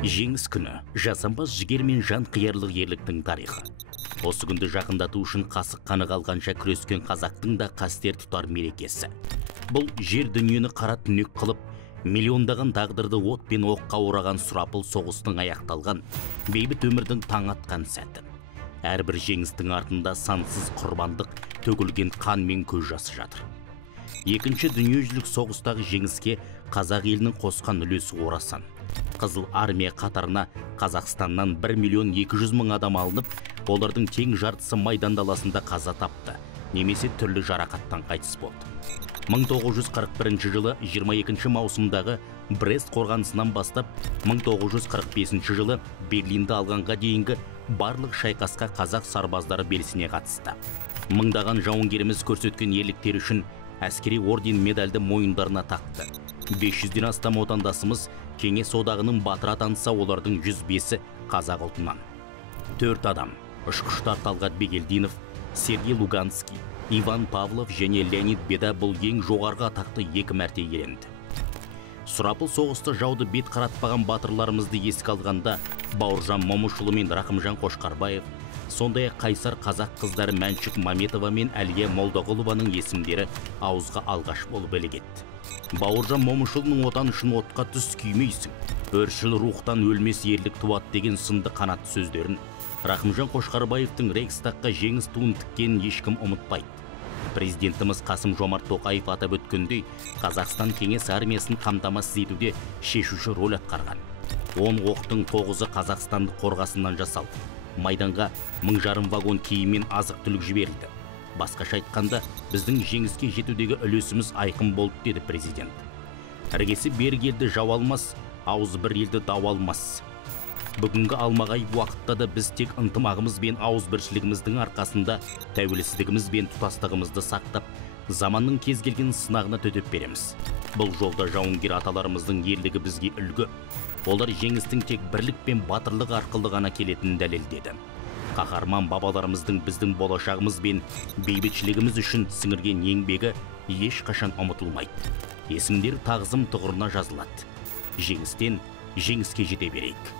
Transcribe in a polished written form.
Жеңіс күні жасампаз жігер мен жан қиярлық ерліктің тарихы. Осы күнді жақындату үшін қасық қаны қалғанша күрескен қазақтың да қастер тұтар мерекесі. Бұл жер дүниені қара түнек қылып, миллиондаған тағдырды от пен оққа ораған сұрапыл соғыстың аяқталған, бейбіт өмірдің таң атқан сәті. Әрбір жеңістің артында сансыз құрбандық, төгілген қан мен көз жасы жатыр. Екінші дүниежүзілік соғыстағы жеңіске қазақ елінің қосқан үлесі орасан. Қызыл армия қатарына Қазақстаннан 1.200.000 адам алынып, олардың тең жартысы Майдан даласында қаза тапты, немесе түрлі жарақаттан қайтыс болды. 1941 жылы 22 маусымдағы Брест қорғанысынан бастап, 1945 жылы Берлинді алғанға дейінгі барлық шайқасқа қазақ сарбаздары белсене қатысты. Мыңдаған жауынгеріміз көрсеткен ерліктері үшін әскери орден медальді мойындарына тақты. 500-ден астам отандасымыз Кеңес одағының батыры атанса, олардың 105-і қазақ ұлтынан. 4 адам — ұшқыштар Талғат Бегелдинов, Сергей Луганский, Иван Павлов және Леонид Беда бұл ең жоғарғы атақты 2 мәрте иеленді. Сұрапыл соғысты жауды бет қаратпаған батырларымызды еске алғанда, Бауыржан Момышұлы мен Рақымжан Қошқарбаев, сондай-ақ қайсар қазақ қыздары Мәншүк Маметова мен Әлия Молдағұлованың есімдері ауызға алғаш болып ілігеді. Бауыржан Момышұлының отан үшін отқа түс күймейсің, өршіл рухтан өлмес ерлік туады деген сынды қанатты сөздерін Рақымжан Қошқарбаевтың Рейхстагқа жеңіс туын тіккенін ешкім ұмытпайды. Президентіміз Қасым Жомарт Тоқаев атап өткендей, Қазақстан Кеңес армиясын қамтамасыз етуде шешуші рөл атқарған. 10 оқтың 9-ы Қазақстанды қорғасыннан жасалды. Майданға 1000 вагон киім мен азық-түлік жіберілді. Басқаша айтқанда, біздің жеңіске жетудегі үлесіміз айқын болды, деді президент. Іргесі берік елді жау алмас, ауыз бір елді дау алмас. Бүгінгі алмағайып уақытта да біз тек ынтымағымыз бен ауызбіршілігіміздің арқасында тәуелсіздігіміз бен тұтастығымызды сақтап, заманның кез келген сынағына төтеп береміз. Бұл жолда жауынгер аталарымыздың ерлігі бізге үлгі. Олар жеңістің тек бірлік пен батырлық арқылы ғана келетінін дәлелдеді. Қаһарман бабаларымыздың біздің болашағымыз бен бейбітшілігіміз үшін сіңірген еңбегі ешқашан ұмытылмайды. Есімдер тағзым тұғырына жазылады. Жеңістен жеңіске жете берейік.